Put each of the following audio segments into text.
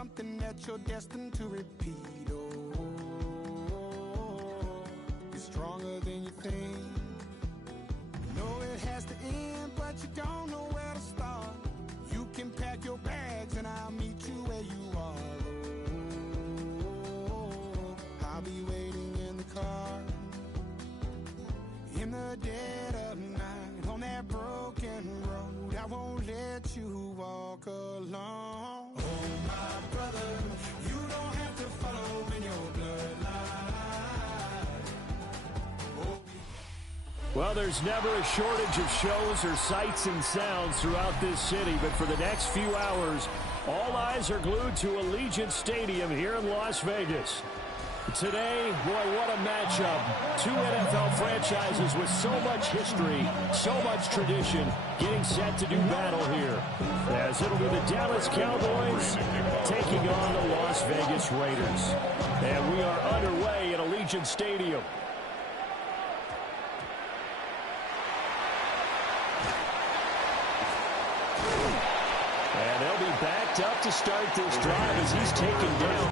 something that you're destined to repeat. Oh, you're stronger than you think. You know it has to end, but you don't know where to start. You can pack your bags and I'll meet you where you are. Oh, I'll be waiting in the car in the dead of night on that broken road. I won't let you walk alone. Oh, my brother, you don't have to follow in your bloodline. Oh. Well, there's never a shortage of shows or sights and sounds throughout this city, but for the next few hours, all eyes are glued to Allegiant Stadium here in Las Vegas. Today, boy, what a matchup. Two NFL franchises with so much history, so much tradition, getting set to do battle here. As it'll be the Dallas Cowboys taking on the Las Vegas Raiders. And we are underway at Allegiant Stadium. And they'll be backed up to start this drive as he's taken down.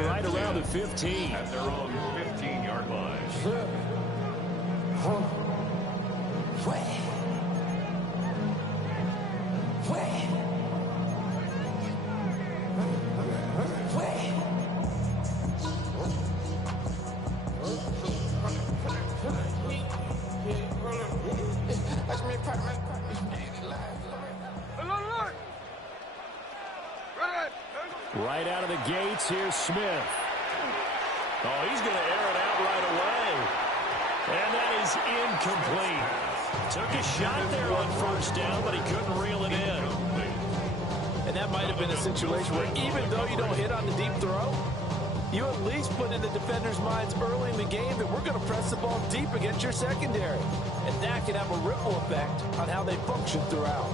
Right around the 15. At their own 15-yard line. Right out of the gates, here's Smith. Oh, he's going to air it out right away. And that is incomplete. Took a shot there on first down, but he couldn't reel it in. And that might have been a situation where even though you don't hit on the deep throw, you at least put in the defender's minds early in the game that we're going to press the ball deep against your secondary. And that can have a ripple effect on how they function throughout.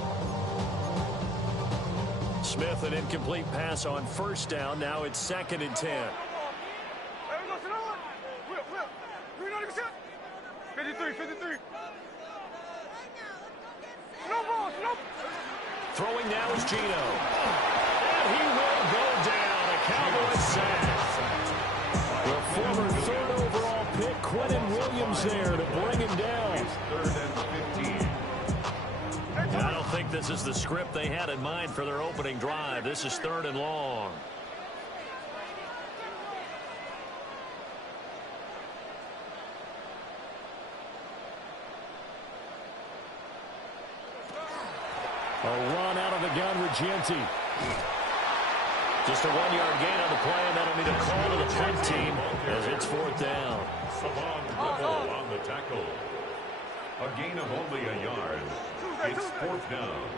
Smith, an incomplete pass on first down. Now it's 2nd and 10. 53. Throwing now is Gino. And he will go down. A Cowboys sack. The former 3rd overall pick, Quentin Williams, there to bring him down. 3rd and 15. I don't think this is the script they had in mind for their opening drive. This is 3rd and long. A run out of the gun, Regenti. Just a 1-yard gain on the play, and that'll be the call to the punt team as it's 4th down. Savon Ripple on the tackle. A gain of only a yard. It's 4th down.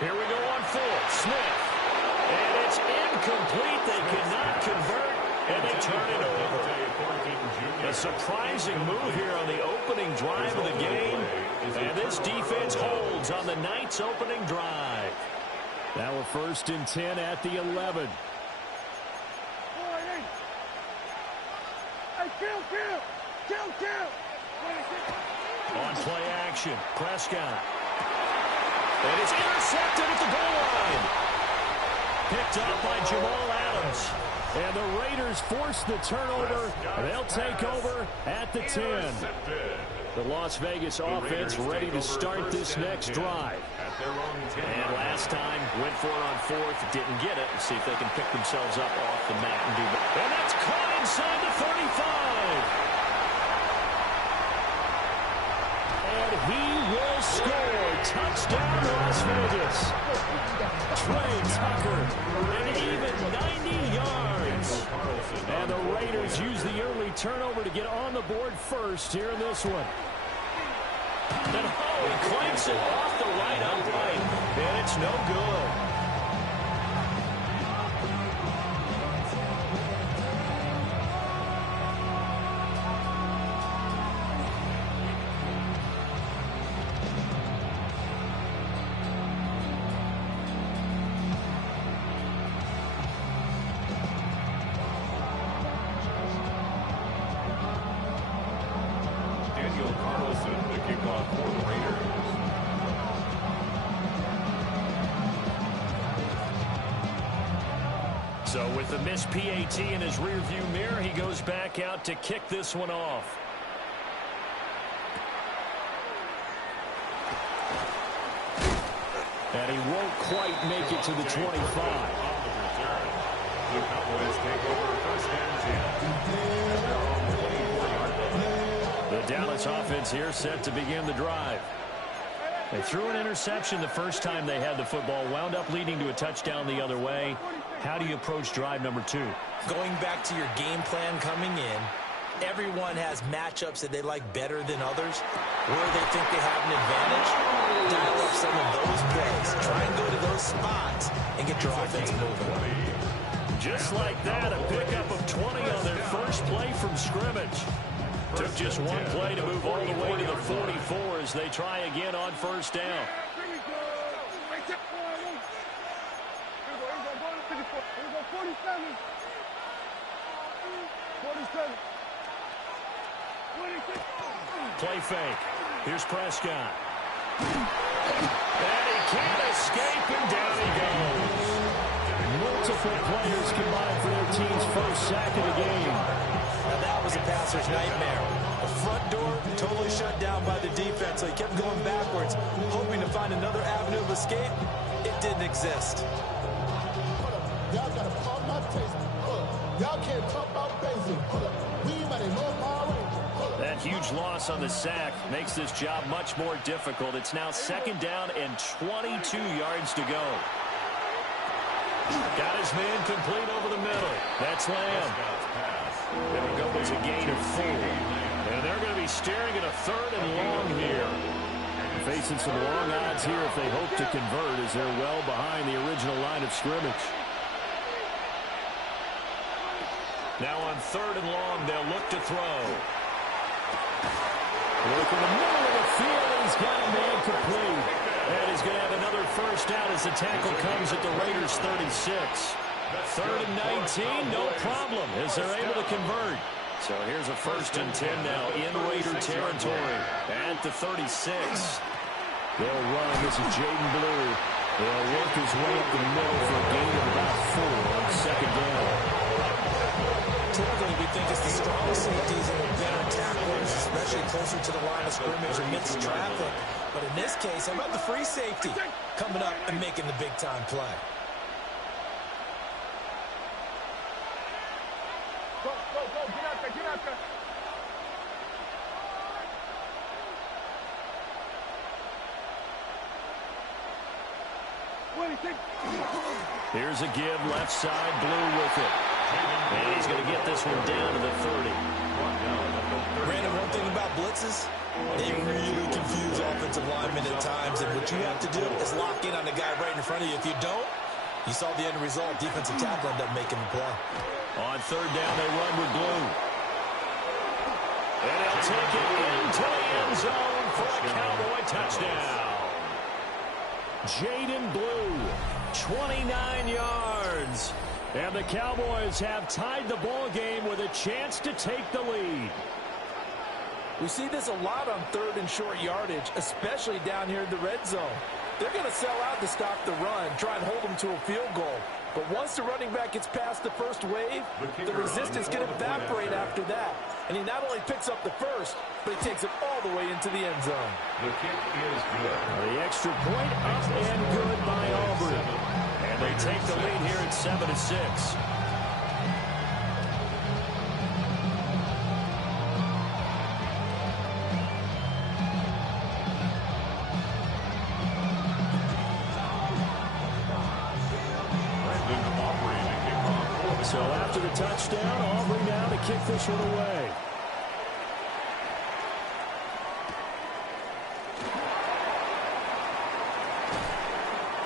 Here we go on 4th. Smith. And it's incomplete. They cannot convert, and they turn it over. A surprising move here on the opening drive of the game. And this defense holds on the Knights' opening drive. Now a 1st and 10 at the 11. On play action, Prescott. And it's intercepted at the goal line. Picked up by Jamal Adams. And the Raiders force the turnover. They'll take over at the 10. The Las Vegas offense ready to start this next drive. And last time, went for it on 4th, didn't get it. See if they can pick themselves up off the mat and do that. And that's caught inside the 35. And he will score. Touchdown, Las Vegas. Trey Tucker, an even 90 yards. And the Raiders use the early turnover to get on the board first here in this one. And he clanks it off the right upright. And it's no good. So with the missed PAT in his rearview mirror, he goes back out to kick this one off. And he won't quite make it to the 25. The Cowboys take over 1st and 10. The Dallas offense here set to begin the drive. They threw an interception the first time they had the football, wound up leading to a touchdown the other way. How do you approach drive number 2? Going back to your game plan coming in, everyone has matchups that they like better than others, where they think they have an advantage. Dial up some of those plays. Try and go to those spots and get your offense moving. Just like that, a pickup of 20 on their first play from scrimmage. Took just one play to move all the way to the 44 as they try again on 1st down. Play fake. Here's Prescott. And he can't escape, and down he goes. Multiple players combined for their team's first sack of the game. Now that was a passer's nightmare. The front door totally shut down by the defense, so he kept going backwards, hoping to find another avenue of escape. It didn't exist. Y'all got to talk about tasting. Y'all can't talk about basic. We might know power. That huge loss on the sack makes this job much more difficult. It's now 2nd down and 22 yards to go. Got his man complete over the middle. That's Lamb. It'll go as a gain of 4. And they're going to be staring at a 3rd and long here. Facing some long odds here if they hope to convert, as they're well behind the original line of scrimmage. Now on 3rd and long, they'll look to throw. Look in the middle of the field, and he's got a man complete. And he's going to have another first down as the tackle comes at the Raiders' 36. 3rd and 19, no problem, as they're able to convert. So here's a 1st and 10 now in Raider territory at the 36. They'll run. This is Jaden Blue. They'll work his way up the middle for a gain of about 4 on 2nd down. Typically, we think it's the strong safeties and the better tacklers, especially closer to the line of scrimmage amidst traffic. But in this case, how about the free safety coming up and making the big-time play? Go, get out there. Here's a give, left side, Blue with it. And he's going to get this one down to the 30. Brandon, one thing about blitzes, they really confuse offensive linemen at times, and what you have to do is lock in on the guy right in front of you. If you don't, you saw the end result. Defensive tackle ended up making the play. On 3rd down, they run with Blue. And he'll take it into the end zone for a Cowboy touchdown. Jaden Blue, 29 yards. And the Cowboys have tied the ball game with a chance to take the lead. We see this a lot on 3rd and short yardage, especially down here in the red zone. They're going to sell out to stop the run, try and hold them to a field goal. But once the running back gets past the first wave, the resistance can evaporate after that. And he not only picks up the first, but he takes it all the way into the end zone. The kick is good. The extra point up and good by Auburn. And they take the lead here at 7-6. So after the touchdown, Auburn now to kick this one away.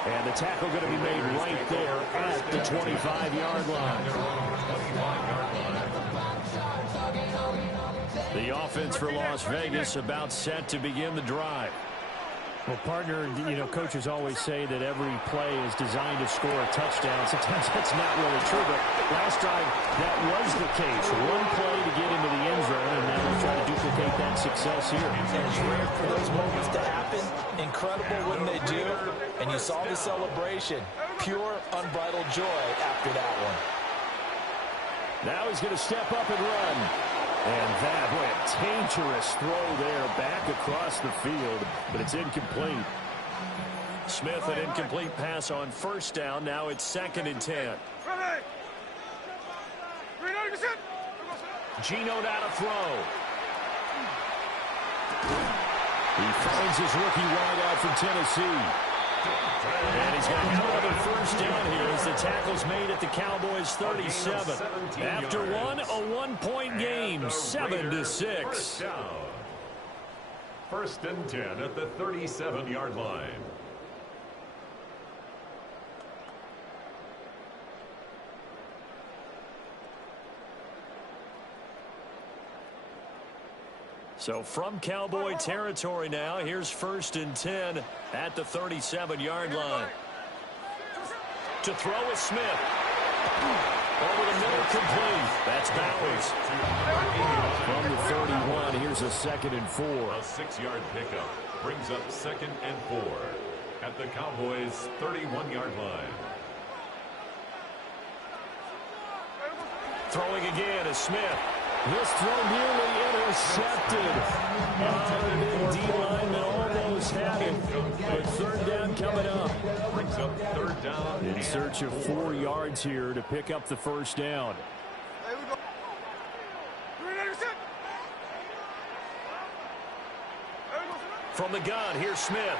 And the tackle going to be made right there at the 25-yard line. The offense for Las Vegas about set to begin the drive. Well, partner, coaches always say that every play is designed to score a touchdown. Sometimes that's not really true, but last drive that was the case. One play to get into the end zone, and now they'll try to duplicate that success here. And it's rare for those moments to happen. Incredible when they do. And you saw the celebration. Pure, unbridled joy after that one. Now he's going to step up and run. And that, boy, a dangerous throw there back across the field, but it's incomplete. Smith, an incomplete pass on 1st down. Now it's 2nd and 10. Gino now to throw. He finds his rookie wideout from Tennessee. And he's going to have another 1st down here as the tackle's made at the Cowboys' 37. After one, a 1-point game, 7-6. 1st and 10 at the 37-yard line. So from Cowboy territory now, here's 1st and 10 at the 37-yard line. To throw is Smith. Over the middle, complete. That's Bowers. From the 31, here's a 2nd and 4. A 6-yard pickup. brings up 2nd and 4 at the Cowboys' 31-yard line. Throwing again is Smith. This throw nearly intercepted. The big D lineman almost had it. But 3rd down coming up. Brings up 3rd down. In search of 4 yards here to pick up the 1st down. From the gun, here's Smith.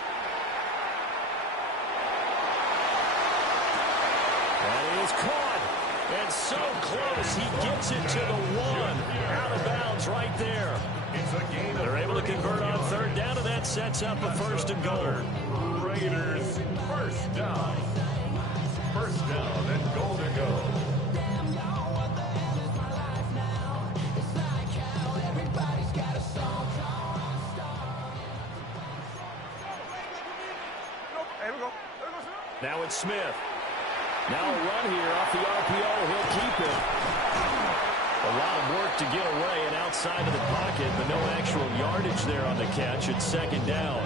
That is caught. And so close, he gets it to the 1. Out of bounds right there. They're able to convert on 3rd down, and that sets up a 1st and goal. Raiders, 1st down. 1st down and goal to go. Now it's Smith. Now a run here off the RPO. He'll keep it. A lot of work to get away and outside of the pocket, but no actual yardage there on the catch. It's 2nd down.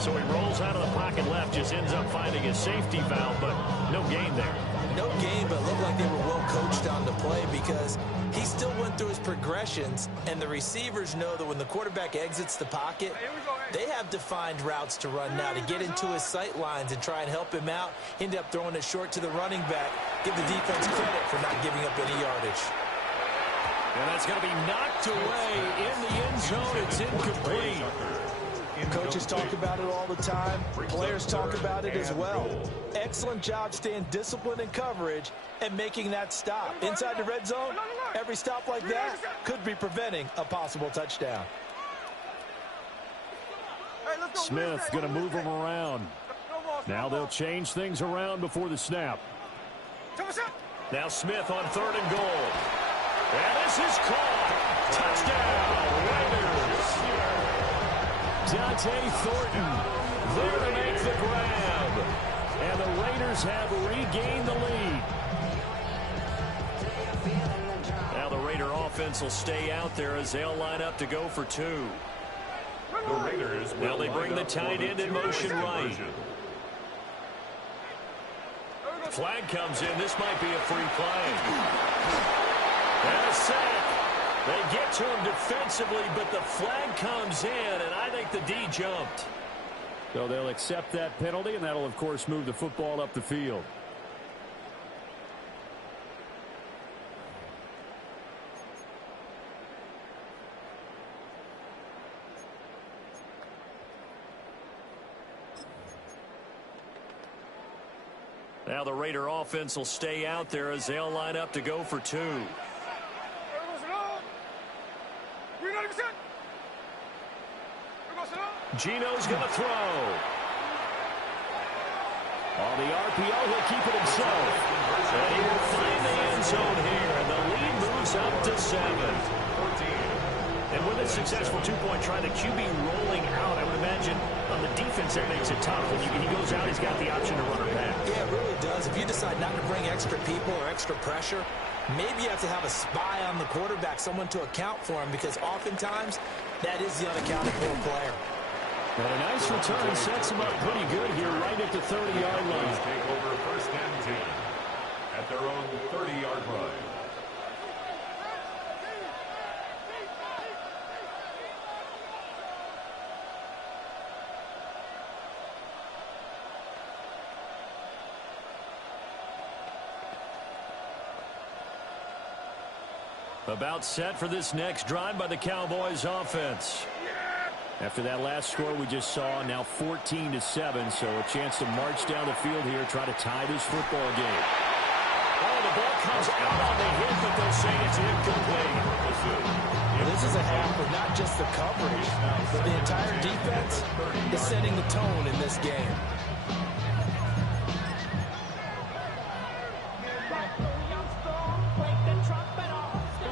So he rolls out of the pocket left, just ends up finding a safety valve, but no gain there. No gain, but it looked like they were well coached on the play because he still went through his progressions, and the receivers know that when the quarterback exits the pocket, they have defined routes to run now to get into his sight lines and try and help him out. End up throwing it short to the running back. Give the defense credit for not giving up any yardage. And that's going to be knocked away in the end zone. It's incomplete. Coaches talk about it all the time. Players talk about it as well. Excellent job staying disciplined in coverage and making that stop. Inside the red zone, every stop like that could be preventing a possible touchdown. Smith going to move him around. Now they'll change things around before the snap. Now Smith on 3rd and goal. And this is caught. Touchdown, Raiders. Tite Thornton there to make the grab. And the Raiders have regained the lead. Now the Raider offense will stay out there as they'll line up to go for 2. The Raiders now they bring the tight end in motion right. Flag comes in. This might be a free play. And a sack. They get to him defensively, but the flag comes in, and I think the D jumped. So they'll accept that penalty, and that'll, of course, move the football up the field. Now the Raider offense will stay out there as they'll line up to go for 2. Gino's going to throw. On the RPO, he'll keep it himself. And he will find the end zone here, and the lead moves up to 7. And with a successful 2-point try, the QB rolling out, I would imagine on the defense that makes it tough. When he goes out, he's got the option to run or pass. Yeah, it really does. If you decide not to bring extra people or extra pressure, maybe you have to have a spy on the quarterback, someone to account for him, because oftentimes that is the unaccounted for player. And a nice return sets him up pretty good here right at the 30-yard line. Take over 1st and 10 at their own 30-yard line. About set for this next drive by the Cowboys offense. After that last score we just saw, now 14-7, so a chance to march down the field here, try to tie this football game. Oh, the ball comes out on the hit, but they'll say it's incomplete. This is a half with not just the coverage, but the entire defense is setting the tone in this game.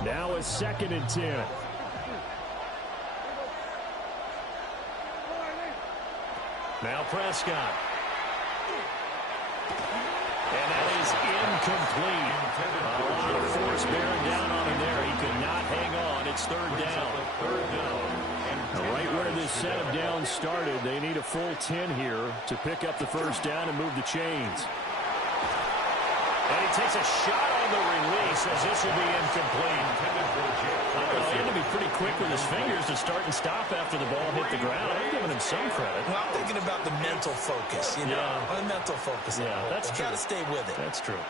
Now a 2nd and 10. Now Prescott. And that is incomplete. A lot of force just bearing down on him there. He could not hang on. It's third down. Right where this set of downs started, they need a full 10 here to pick up the first down and move the chains. And he takes a shot on the release as this will be incomplete. I don't know, he had to be pretty quick with his fingers to start and stop after the ball hit the ground. I'm giving him some credit. Well, I'm thinking about the mental focus, you know. Yeah. The mental focus. Yeah, that's true. Got to stay with it. That's true.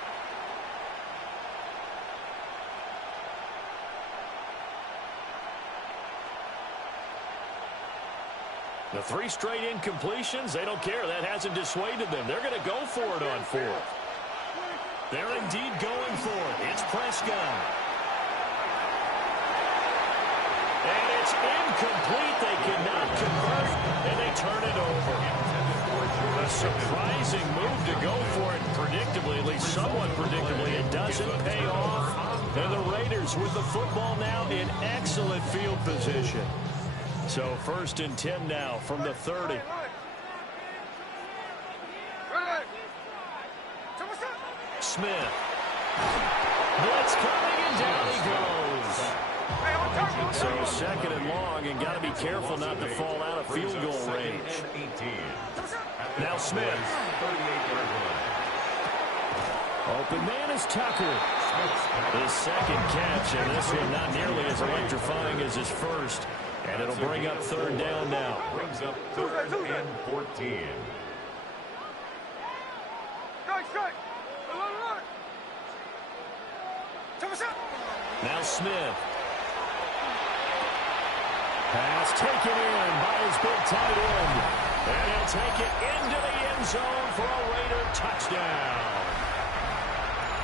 The 3 straight incompletions, they don't care. That hasn't dissuaded them. They're going to go for it on 4th. They're indeed going for it. It's Prescott. And it's incomplete. They cannot convert, and they turn it over. A surprising move to go for it predictably, at least somewhat predictably. It doesn't pay off. And the Raiders with the football now in excellent field position. So 1st and 10 now from the 30. Smith. Blitz coming, and down he goes. So 2nd and long, and got to be careful not to fall out of field goal range. Now Smith. Open man is Tucker. His 2nd catch, and this one not nearly as electrifying as his first. And it'll bring up 3rd down now. Brings up 3rd and 14. Now Smith. Pass taken in by his big tight end. And he'll take it into the end zone for a Raider touchdown.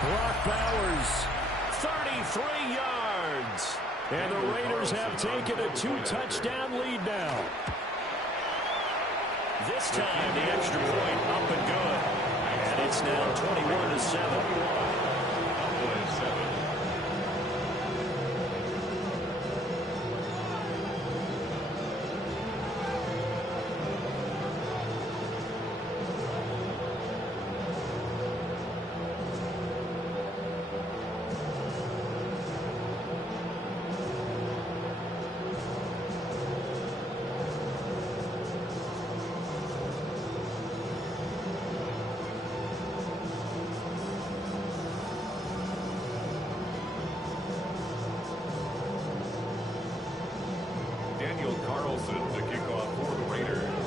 Brock Bowers, 33 yards. And the Raiders have taken a 2-touchdown lead now. This time the extra point up and good. And it's now 21-7. To kick off for the Raiders.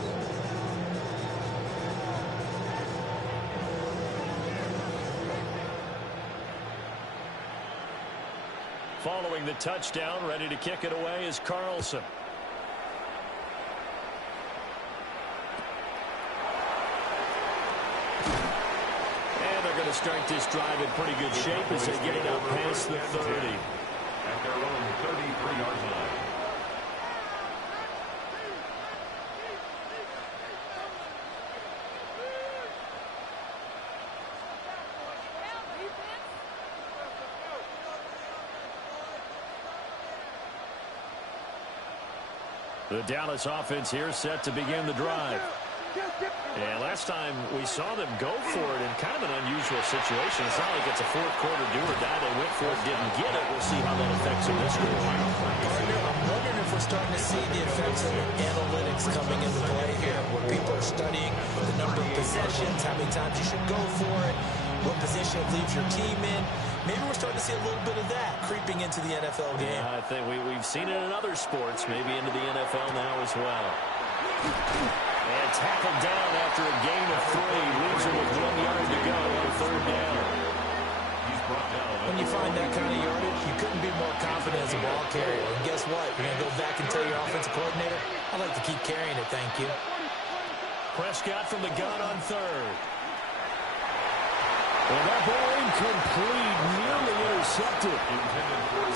Following the touchdown, ready to kick it away is Carlson. And they're going to start this drive in pretty good shape as they get it up past the 30. At their own 33-yard line. The Dallas offense here set to begin the drive. And last time we saw them go for it in kind of an unusual situation. It's not like it's a 4th quarter do or die. They went for it, didn't get it. We'll see how that affects them this quarter. I'm wondering if we're starting to see the effects of analytics coming into play here, where people are studying the number of possessions, how many times you should go for it, what position it leaves your team in. Maybe we're starting to see a little bit of that creeping into the NFL game. Yeah, I think we've seen it in other sports, maybe into the NFL now as well. And tackled down after a gain of 3. Leaves him with 1 yard to go on 3rd down. He's brought down. When you find that kind of yardage, you couldn't be more confident as a ball carrier. And guess what? You're going to go back and tell your offensive coordinator, I'd like to keep carrying it, thank you. Prescott from the gun on 3rd. And that ball incomplete, nearly intercepted.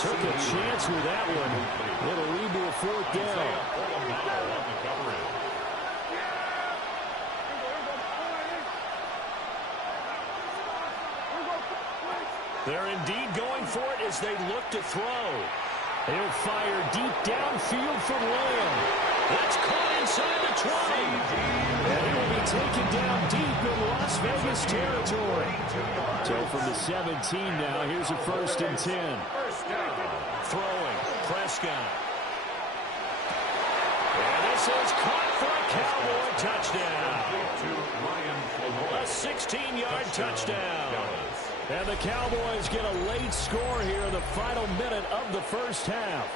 Took a chance with that one. It'll lead to a 4th down. They're indeed going for it as they look to throw. He'll fire deep downfield from Lamb. That's caught inside the 20. And he will be taken down deep in Las Vegas territory. So from the 17 now, here's a 1st and 10. First down. Throwing, Prescott. And this is caught for a Cowboy touchdown. A 16-yard touchdown. And the Cowboys get a late score here in the final minute of the first half.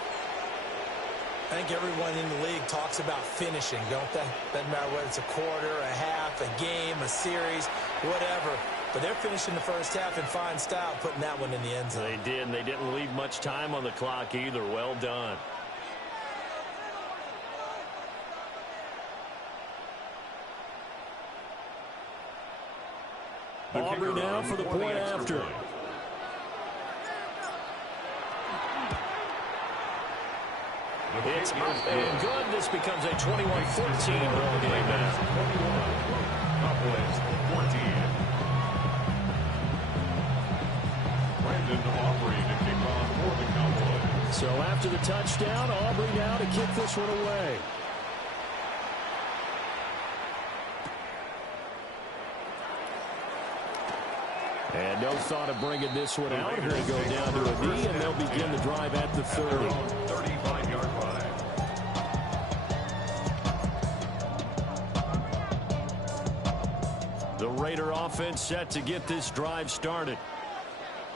I think everyone in the league talks about finishing, don't they? Doesn't matter whether it's a quarter, a half, a game, a series, whatever. But they're finishing the first half in fine style, putting that one in the end zone. They did, and they didn't leave much time on the clock either. Well done. Aubrey now for the point after. It's up and good. This becomes a 21-14 ball game now. Cowboys 14. Brandon Aubrey to kick off for the Cowboys. So after the touchdown, Aubrey now to kick this one away. And no thought of bringing this one out. Here they go down to a knee, and they'll begin the drive at the 30. 35-yard line. The Raider offense set to get this drive started.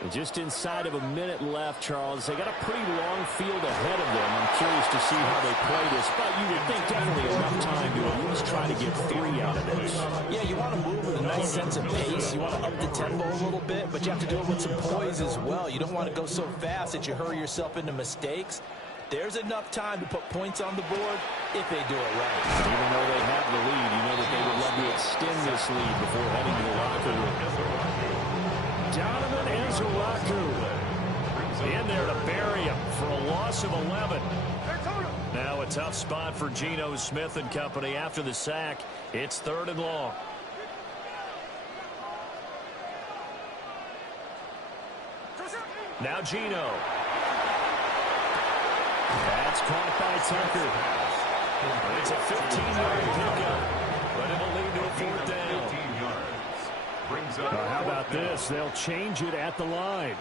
And just inside of a minute left, Charles. They got a pretty long field ahead of them. I'm curious to see how they play this, but you would think definitely enough time to at least try to get 3 out of this. Yeah, you want to move with a nice sense of pace. You want to up the tempo a little bit, but you have to do it with some poise as well. You don't want to go so fast that you hurry yourself into mistakes. There's enough time to put points on the board if they do it right. Even though they have the lead, you know that they would love to extend this lead before heading to the locker room. Donovan Ezeraku in there to bury him for a loss of 11. Now a tough spot for Geno Smith and company after the sack. It's 3rd and long. Now Geno. That's caught by Tucker. It's a 15-yard pickup, but it'll lead to a 4th down. 15 yards. Brings up How about this? They'll change it at the line.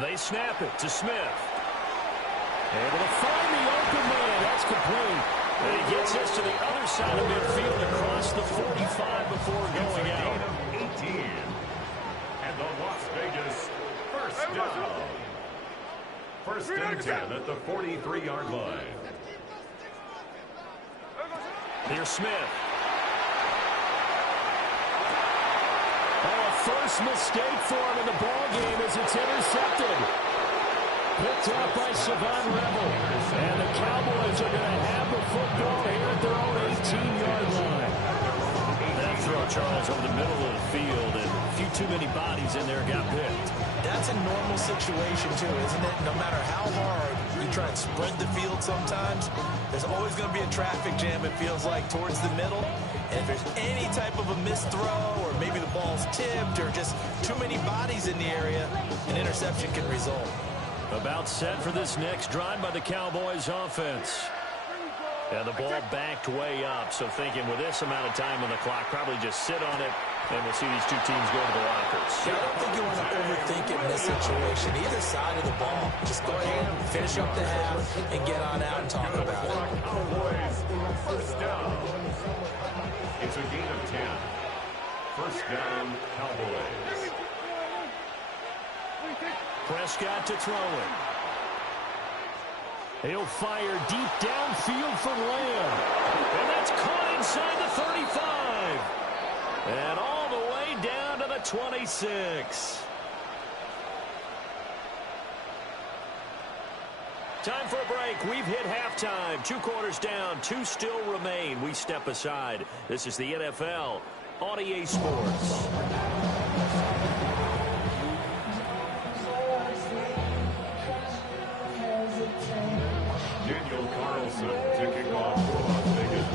They snap it to Smith. Able to find the open man. That's complete. And he gets this to the other side of midfield across the 45 before going out. 18. And the Las Vegas first down. 1st and 10 at the 43-yard line. Here's Smith. First mistake for him in the ball game as it's intercepted. Picked up by Savon Rebel. And the Cowboys are going to have the football here at their own 18-yard line. That throw, Charles, over the middle of the field, and a few too many bodies in there got picked. That's a normal situation, too, isn't it? No matter how hard you try and spread the field sometimes, there's always going to be a traffic jam, it feels like, towards the middle. And if there's any type of a missed throw, or maybe the ball's tipped, or just too many bodies in the area, an interception can result. About set for this next drive by the Cowboys offense. And the ball backed way up, so thinking with this amount of time on the clock, probably just sit on it, and we'll see these two teams go to the lockers. Yeah, I don't think you want to overthink it in this situation. Either side of the ball. Just go ahead, finish up the half, and get on out and talk about it. Cowboys first down. It's a gain of 10. First down, Cowboys. Prescott to throw it. He'll fire deep downfield from Lamb. And that's caught inside the 35. And all the way down to the 26. Time for a break. We've hit halftime. 2 quarters down. 2 still remain. We step aside. This is the NFL on EA Sports. Daniel Carlson to kick off for Las Vegas.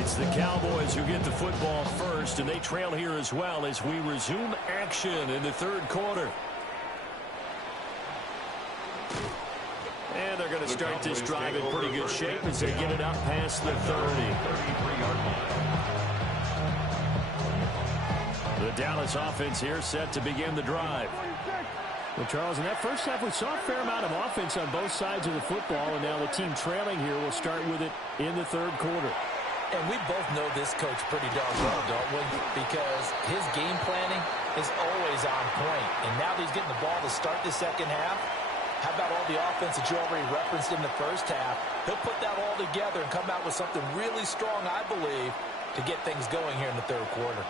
It's the Cowboys who get the football first, and they trail here as well as we resume action in the 3rd quarter. And they're going to start this drive in pretty good shape as they get it up past the 30. 33-yard line. The Dallas offense here set to begin the drive. Well, Charles, in that first half, we saw a fair amount of offense on both sides of the football, and now the team trailing here will start with it in the third quarter. And we both know this coach pretty darn well, don't we? Because his game planning is always on point. And now that he's getting the ball to start the second half, how about all the offense that you already referenced in the first half? He'll put that all together and come out with something really strong, I believe, to get things going here in the third quarter.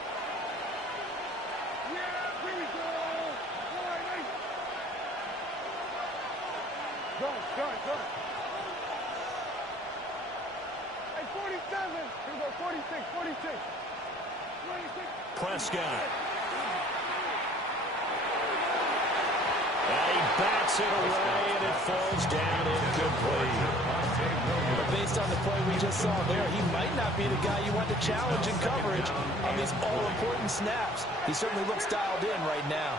Go. Hey, 47. Here we go, 46. Prescott. And he bats it away, and it falls down incomplete. But based on the play we just saw there, he might not be the guy you want to challenge in coverage on these all-important snaps. He certainly looks dialed in right now.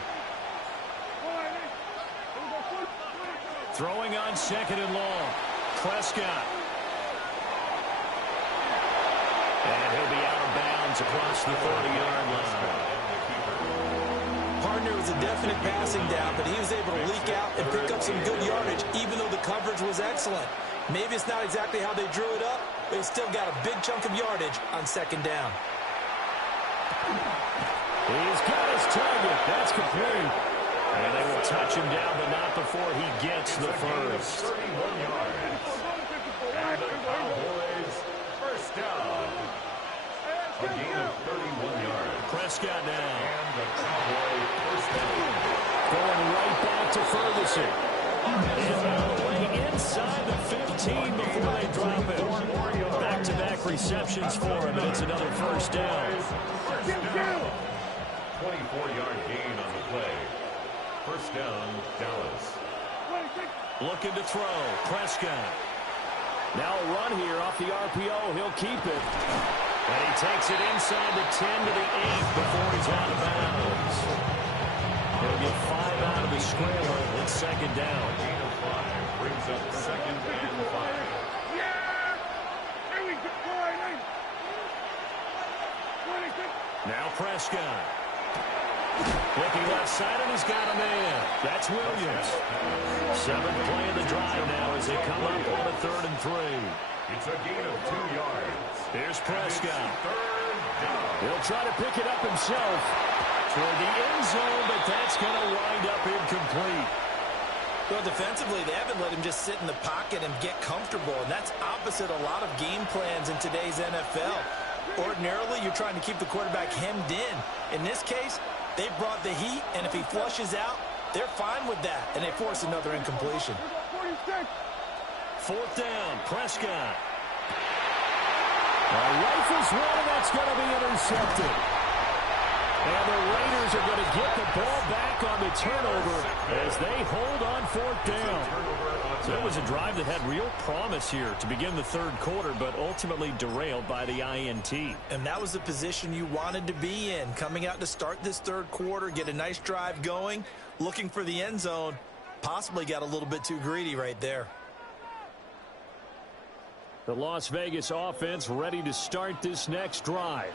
Throwing on second and long. Prescott. And he'll be out of bounds across the 30-yard line. Partner was a definite passing down, but he was able to leak out and pick up some good yardage, even though the coverage was excellent. Maybe it's not exactly how they drew it up, but he still got a big chunk of yardage on second down. He's got his target. That's complete. And they will touch him down, but not before he gets the first. 31 yards. And the Cowboys first down. A gain of 31 yards. Prescott now. And the Cowboys first down. Going right back to Ferguson. And all the way inside the 15 before they drop it. Back-to-back receptions for him, and it's another first down. 24-yard gain on the play. First down, Dallas. Looking to throw. Prescott. Now a run here off the RPO. He'll keep it. And he takes it inside the 10 to the 8 before he's out of bounds. He'll get 5 out of the scramble. It's second down. Gain of 5 brings up second and 5. Now Prescott. Looking left side, and he's got a man. That's Williams. 7th play of the drive now as they come up on a 3rd and 3. It's a gain of 2 yards. Here's Prescott. Third down. He'll try to pick it up himself toward the end zone, but that's going to wind up incomplete. Well, defensively, they haven't let him just sit in the pocket and get comfortable, and that's opposite a lot of game plans in today's NFL. Ordinarily, you're trying to keep the quarterback hemmed in. In this case, they brought the heat, and if he flushes out, they're fine with that, and they force another incompletion. 4th down, Prescott. Rifles one, and that's going to be intercepted. And the Raiders are going to get the ball back on the turnover as they hold on 4th down. So it was a drive that had real promise here to begin the third quarter, but ultimately derailed by the INT. And that was the position you wanted to be in, coming out to start this third quarter, get a nice drive going, looking for the end zone. Possibly got a little bit too greedy right there. The Las Vegas offense ready to start this next drive.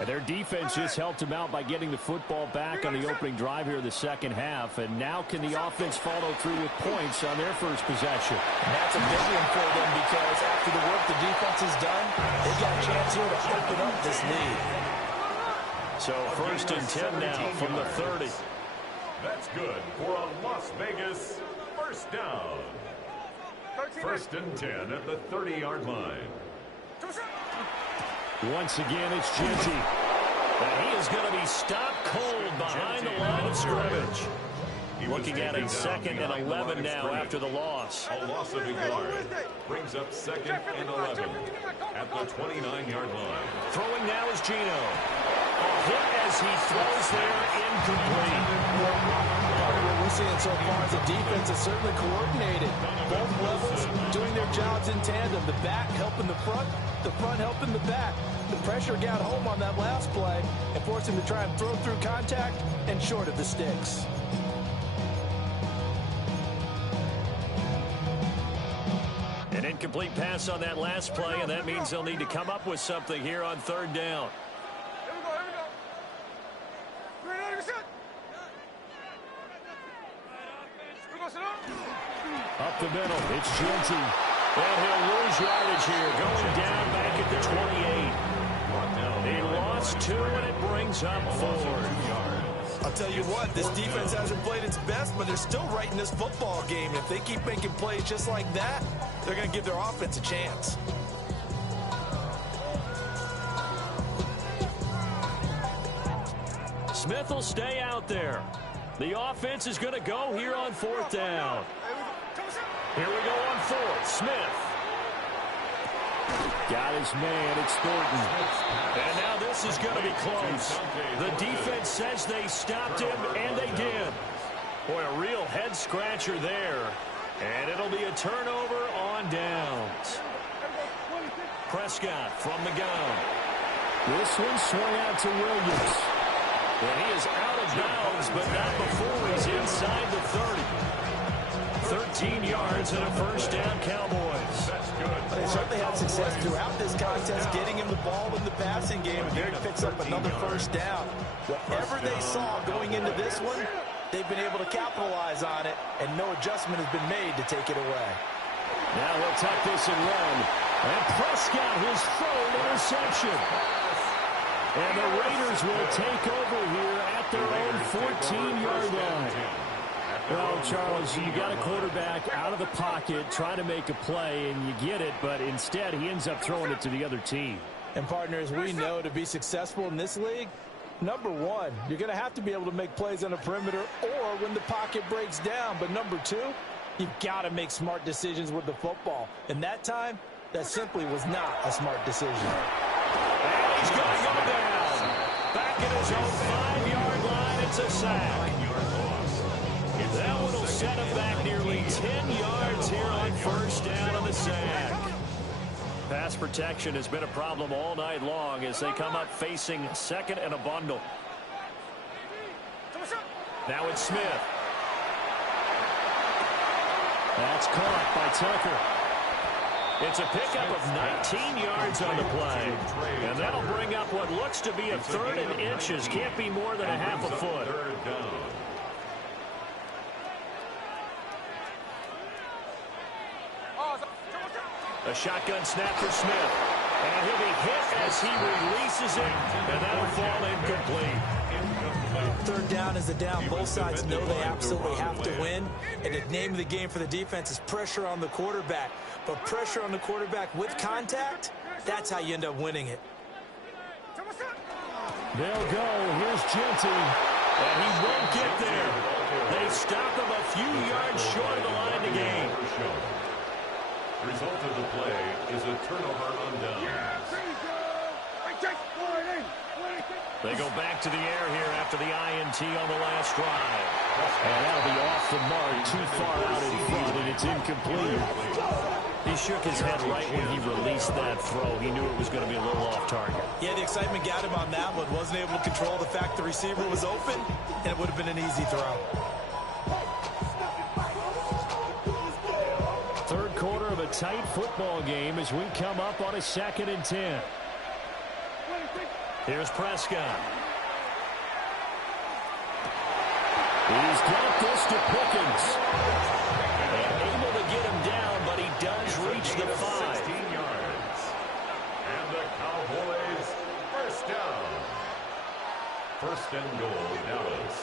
And their defense just helped them out by getting the football back on the opening drive here in the second half. And now can the offense follow through with points on their first possession? And that's a big one for them because after the work the defense has done, they've got a chance here to open up this lead. So 1st and 10 now from the 30. That's good for a Las Vegas first down. 1st and 10 at the 30-yard line. Once again, it's Tite. And he is going to be stopped cold behind the line of scrimmage. Looking at a 2nd and 11 now after the loss. A loss of a yard brings up 2nd and 11 at the 29-yard line. Throwing now is Gino. A hit as he throws there, incomplete. What we're seeing so far is the defense is certainly coordinated. Both levels doing their jobs in tandem. The back helping the front helping the back. The pressure got home on that last play and forced him to try and throw through contact and short of the sticks. An incomplete pass on that last play, and that means they'll need to come up with something here on third down. Up the middle, it's Tite. And he'll lose yardage here, going down back at the 28. He lost 2, and it brings up 4. I'll tell you what, this defense hasn't played its best, but they're still right in this football game. If they keep making plays just like that, they're going to give their offense a chance. Smith will stay out there. The offense is going to go here on fourth down. Here we go on fourth. Smith. Got his man. It's Thornton. And now this is going to be close. The defense says they stopped him, and they did. Boy, a real head-scratcher there. And it'll be a turnover on downs. Prescott from the gun. This one swung out to Williams. And he is out of bounds, but not before he's inside the 30. 13 yards and a first down, Cowboys. That's good. They certainly had success throughout this contest, getting him the ball in the passing game, and there he picks up another first down. Whatever they saw going into this one, they've been able to capitalize on it, and no adjustment has been made to take it away. Now we'll tuck this and run. And Prescott, his third interception. And the Raiders will take over here at their own 14-yard line. Well, Charles, you got a quarterback out of the pocket trying to make a play, and you get it, but instead he ends up throwing it to the other team. And, partners, we know to be successful in this league, number one, you're going to have to be able to make plays on the perimeter or when the pocket breaks down. But number two, you've got to make smart decisions with the football. And that time, that simply was not a smart decision. And he's going to go down. Back at his own 5-yard line, it's a sack. That one will set him back nearly 10 yards here on first down on the sack. Pass protection has been a problem all night long as they come up facing second and a bundle. Now it's Smith. That's caught by Tucker. It's a pickup of 19 yards on the play. And that'll bring up what looks to be a third and inches. Can't be more than a half a foot. A shotgun snap for Smith. And he'll be hit as he releases it. And that'll fall incomplete. Third down is a down. Both sides know they absolutely have to win. And the name of the game for the defense is pressure on the quarterback. But pressure on the quarterback with contact, that's how you end up winning it. They'll go. Here's Tite. And he won't get there. They stop him a few yards short of the line to gain. Result of the play is a turnover on downs. They go back to the air here after the INT on the last drive. And that'll be off the mark, too far out in front, and it's incomplete. He shook his head right when he released that throw. He knew it was going to be a little off target. Yeah, the excitement got him on that one. Wasn't able to control the fact the receiver was open, and it would have been an easy throw. Third quarter of a tight football game as we come up on a 2nd and 10. Here's Prescott. He's got this to Pickens. And able to get him down, but he does reach the 5. 16 yards. And the Cowboys first down. First and goal, Dallas.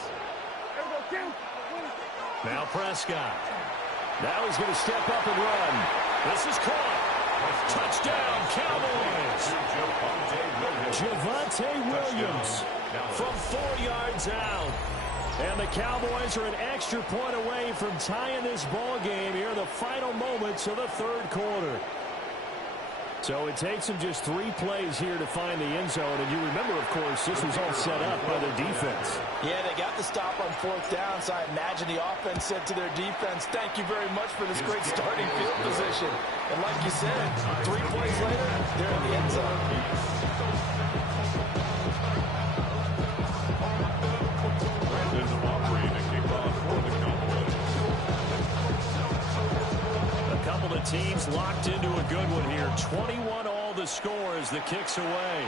Now Prescott. Now he's going to step up and run. This is caught. Touchdown, Cowboys. Javonte Williams from 4 yards out. And the Cowboys are an extra point away from tying this ball game here in the final moments of the third quarter. So it takes them just 3 plays here to find the end zone. And you remember, of course, this was all set up by their defense. Yeah, they got the stop on 4th down, so I imagine the offense said to their defense, thank you very much for this great starting field position. And like you said, 3 plays later, they're in the end zone. teams locked into a good one here. 21 all the score as the kick's away.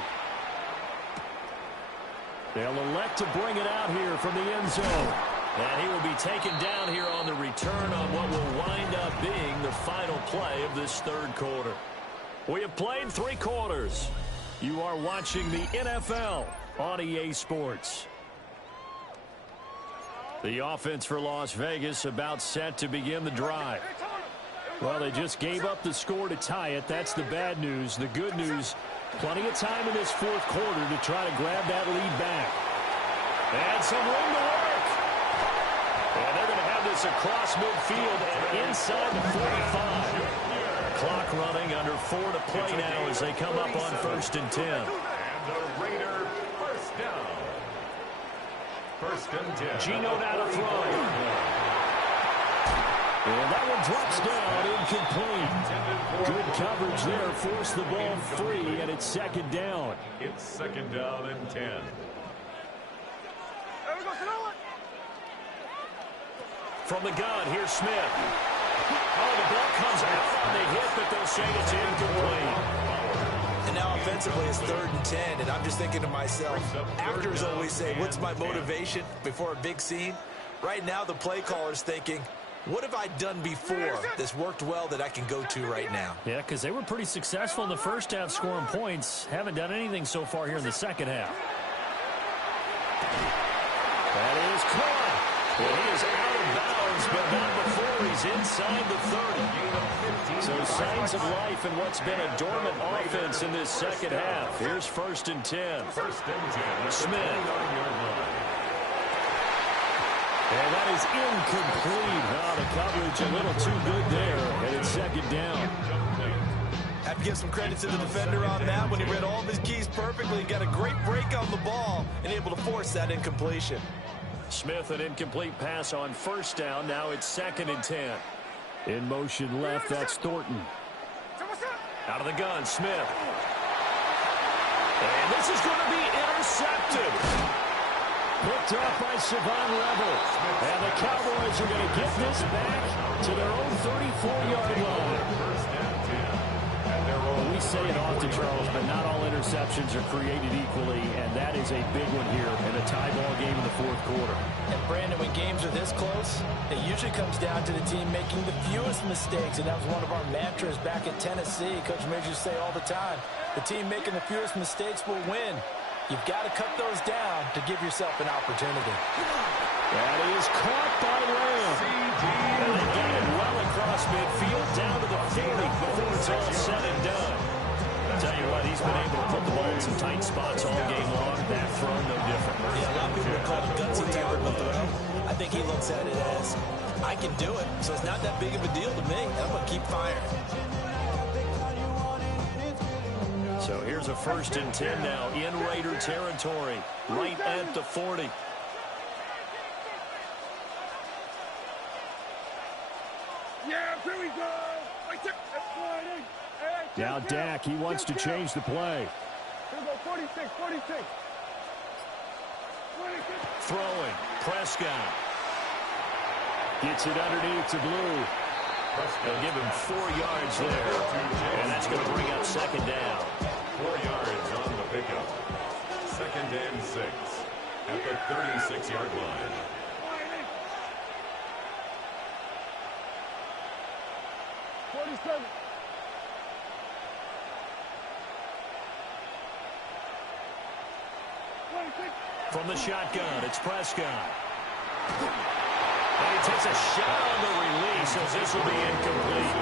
They'll elect to bring it out here from the end zone. And he will be taken down here on the return on what will wind up being the final play of this third quarter. We have played 3 quarters. You are watching the NFL on EA Sports. The offense for Las Vegas about set to begin the drive. Well, they just gave up the score to tie it. That's the bad news. The good news, plenty of time in this fourth quarter to try to grab that lead back. And some room to work. And they're going to have this across midfield and inside the 45. Clock running, under 4 to play now as they come up on 1st and 10. And the Raider first down. 1st and 10. Gino now to throw. And that one drops down, incomplete. Good coverage there, forced the ball free, and it's 2nd down. It's 2nd down and 10. From the gun, here's Smith. Oh, the ball comes out on the hit, but they'll say it's incomplete. And now offensively it's 3rd and 10, and I'm just thinking to myself, actors always say, what's my motivation before a big scene? Right now the play caller's thinking, what have I done before that's worked well that I can go to right now? Yeah, because they were pretty successful in the first half scoring points. Haven't done anything so far here in the second half. That is caught. Well, he is out of bounds, but not before he's inside the 30. So signs of life in what's been a dormant offense in this second half. Here's 1st and 10. 1st and 10. Smith. And that is incomplete. Oh, the coverage a little too good there, and it's 2nd down. Have to give some credit to the defender on that when he read all of his keys perfectly, got a great break on the ball, and able to force that incompletion. Smith, an incomplete pass on 1st down. Now it's 2nd and 10. In motion left, that's Thornton. Out of the gun, Smith. And this is going to be intercepted. Picked off by Savon Rebel. And the Cowboys are going to get this back to their own 34-yard line. We say it often, Charles, but not all interceptions are created equally, and that is a big one here in a tie ball game in the fourth quarter. And Brandon, when games are this close, it usually comes down to the team making the fewest mistakes, and that was one of our mantras back at Tennessee. Coach Major used to say all the time, the team making the fewest mistakes will win. You've got to cut those down to give yourself an opportunity. That is caught by Lamb. And they get it well across midfield down to the 40 before it's all said and done. I'll tell you what, he's been able to put the ball in some tight spots all game long. That throw, no different. Yeah, a lot of people would call it a gutsy terrible throw. I think he looks at it as, I can do it, so it's not that big of a deal to me. I'm going to keep firing. So here's a 1st and 10 now in Raider territory, right at the 40. Yeah, here we go. Now Dak, he wants to change the play. Here we go, 46, 46. Throwing, Prescott. Gets it underneath to Blue. They'll give him 4 yards there, and that's going to bring up 2nd down. 4 yards on the pickup. 2nd and 6 at the 36-yard line. From the shotgun, it's Prescott. And he takes a shot on the release, so this will be incomplete.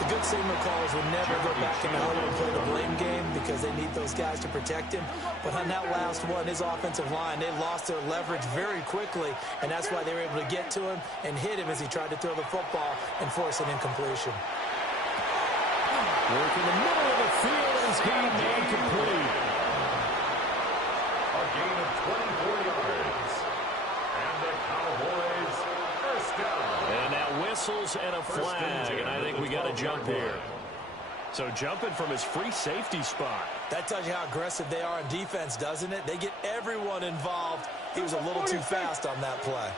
The good signal callers will never go back in the huddle and play the blame game because they need those guys to protect him. But on that last one, his offensive line, they lost their leverage very quickly, and that's why they were able to get to him and hit him as he tried to throw the football and force an incompletion. Work in the middle of the field, and he's being made complete. A gain of 24 yards. And the Cowboys first down. And now whistles and a flag, and I think we got to jump here. So jumping from his free safety spot. That tells you how aggressive they are on defense, doesn't it? They get everyone involved. He was a little too fast on that play.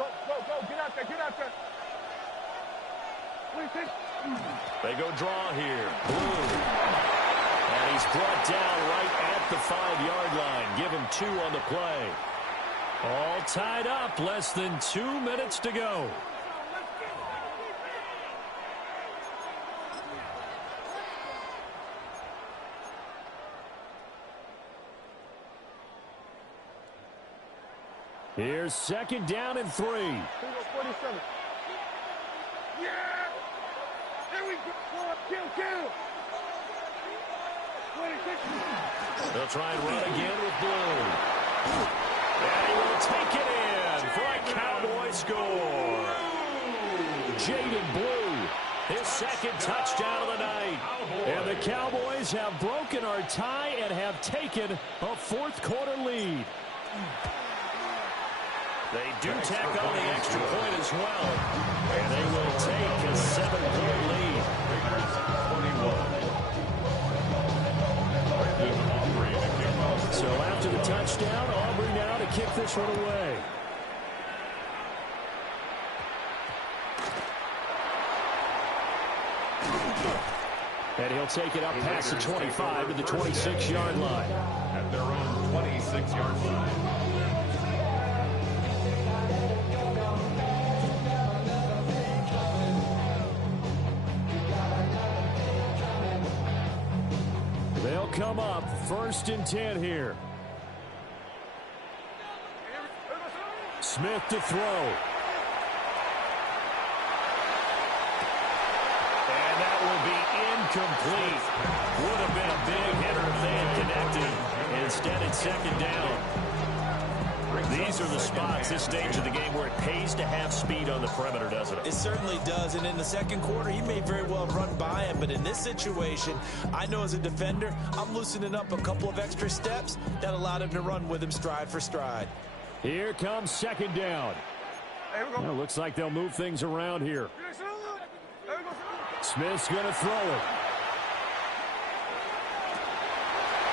Go, get out there, get out there. They go draw here. Blue. And he's brought down right at the 5-yard line. Give him 2 on the play. All tied up. Less than 2 minutes to go. Here's 2nd down and 3. 47. Yeah! Here we go. Kill. 26. They'll try and run again with Blue. And he will take it in for a Cowboy score. Jaden Blue, his 2nd touchdown of the night. And the Cowboys have broken our tie and have taken a 4th quarter lead. They do tack on the extra point as well. And they will take a 7-point lead. So after the touchdown, Aubrey now to kick this one away. And he'll take it up past the 25 to the 26-yard line. At their own 26-yard line. They'll come up 1st and 10 here. Smith to throw. And that will be incomplete. Would have been a big hitter if they had connected. Instead, it's 2nd down. These are the spots, this stage of the game, where it pays to have speed on the perimeter, doesn't it? It certainly does, and in the 2nd quarter, he may very well run by him, but in this situation, I know as a defender, I'm loosening up a couple of extra steps that allowed him to run with him stride for stride. Here comes 2nd down. Well, looks like they'll move things around here. Smith's going to throw it.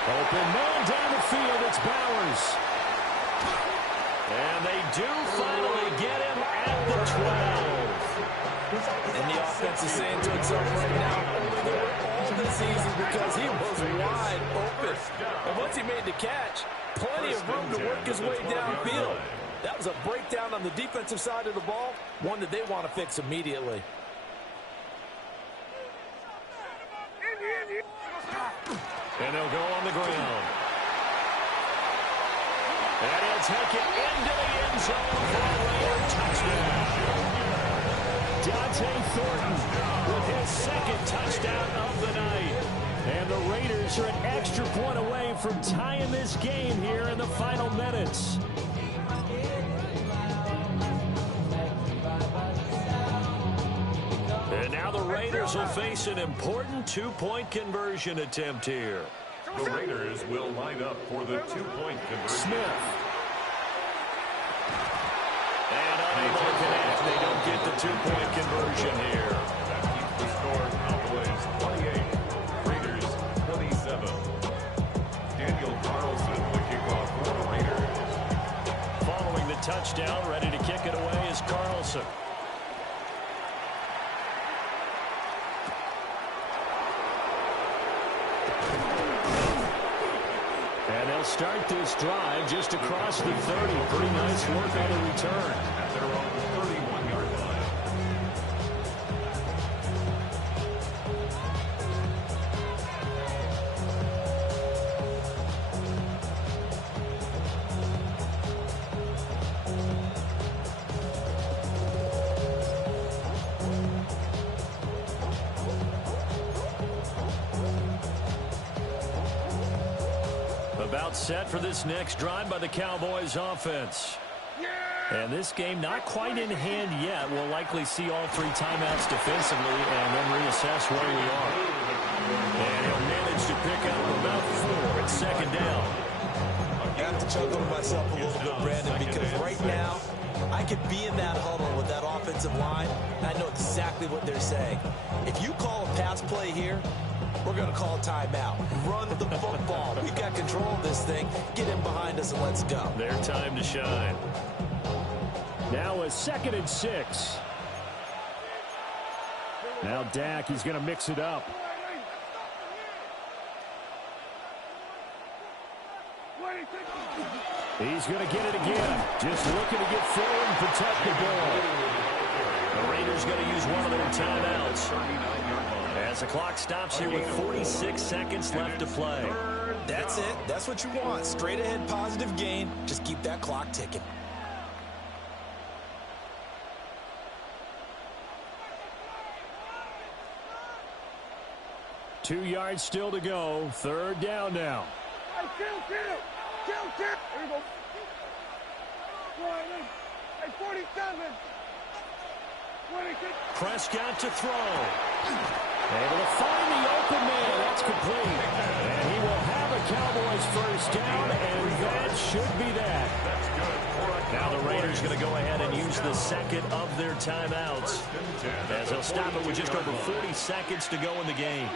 Open man down the field, it's Bowers. And they do finally get him at the 12. And the offense is saying to itself right now, only they were all this easy because he was wide open. And once he made the catch, plenty of room to work his way downfield. That was a breakdown on the defensive side of the ball, one that they want to fix immediately. And they'll go on the ground. And he'll take it into the end zone for a Raider touchdown. Dante Thornton with his 2nd touchdown of the night. And the Raiders are an extra point away from tying this game here in the final minutes. And now the Raiders will face an important 2-point conversion attempt here. The Raiders will line up for the 2-point conversion. Smith. And unable to connect. They don't get the 2-point conversion here. That keeps the score Cowboys 28, Raiders 27. Daniel Carlson, the kickoff for the Raiders. Following the touchdown, ready to kick it away is Carlson. And they'll start this drive just across the 30. Pretty nice work on the return. At their own 31-yard line. About set for this next drive by the Cowboys offense. And this game not quite in hand yet. We'll likely see all 3 timeouts defensively and then reassess where we are. And he'll manage to pick up about 4 at 2nd down. I have to chuckle to myself a little bit, Brandon, because right now, I could be in that huddle with that offensive line, and I know exactly what they're saying. If you call a pass play here, we're going to call a timeout. Run the football. We've got control of this thing. Get in behind us and let's go. Their time to shine. Now a 2nd and 6. Now Dak, he's going to mix it up. He's going to get it again. Just looking to get forward and protect the ball. The Raiders going to use one of their timeouts as the clock stops here with 46 seconds left to play. That's it. That's what you want. Straight ahead positive gain. Just keep that clock ticking. Two yards still to go. 3rd down now. Hey, kill. Here we go. Hey, 47. 26. Prescott to throw. Able to find the open man. That's complete. And he will have a Cowboys 1st down, and that should be that. That's good. Now the Raiders going to go ahead and use the 2nd of their timeouts as they'll stop it with just over 40 seconds to go in the game.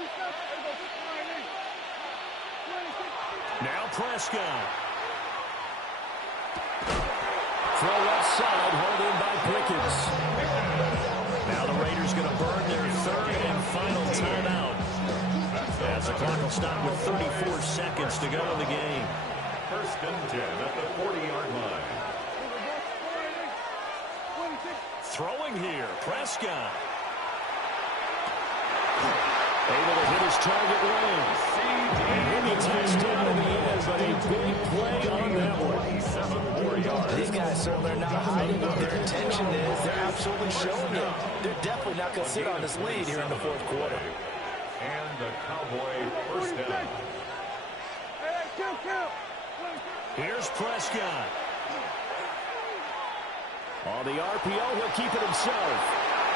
Now Prescott. Throw left side, held in by Pickens. Now the Raiders going to burn their 3rd and final timeout as the clock will stop with 34 seconds to go in the game. 1st and 10 at the 40-yard line. Throwing here, Prescott. Able to hit his target lane. And the touchdown in the end, but a big play on that one. These guys certainly are not hiding what their intention is. They're absolutely showing it. They're definitely not going to sit on this lead here in the 4th quarter. And the Cowboy 1st down. Here's Prescott. On the RPO, he'll keep it himself.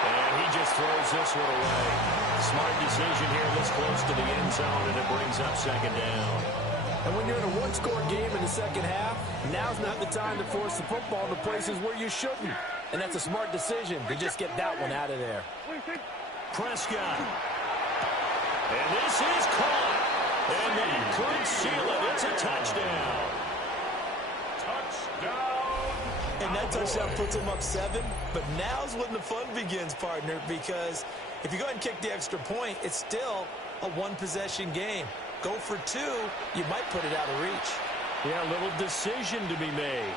And he just throws this one away. Smart decision here this close to the end zone, and it brings up 2nd down. And when you're in a one-score game in the 2nd half, now's not the time to force the football to places where you shouldn't. And that's a smart decision to just get that one out of there. Prescott. And this is caught. And that could seal it. It's a touchdown. And that touchdown puts them up 7. But now's when the fun begins, partner, because if you go ahead and kick the extra point, it's still a one-possession game. Go for 2, you might put it out of reach. Yeah, a little decision to be made.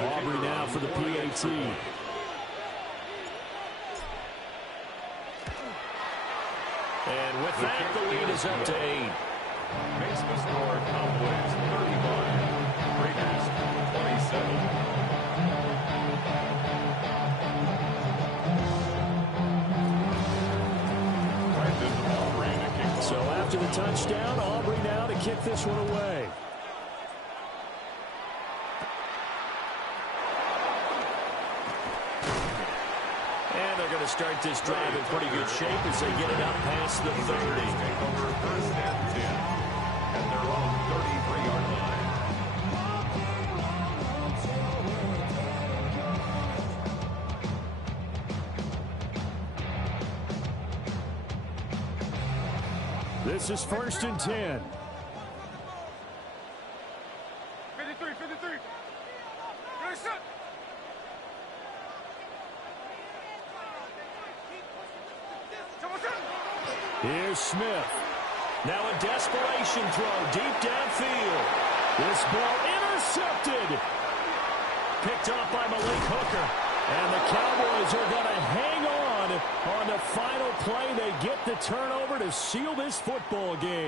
Aubrey now for the PAT. And with that, the lead is up to 8. Makes the score Cowboys 31, Raiders 27. So after the touchdown, Aubrey now to kick this one away. And they're going to start this drive in pretty good shape as they get it up past the 30. Take over 1st and 10 at their own 33-yard line. This is 1st and 10. 53. Here's Smith. Now a desperation throw deep downfield. This ball intercepted. Picked up by Malik Hooker. And the Cowboys are going to hang on the final play. They get the turnover to seal this football game.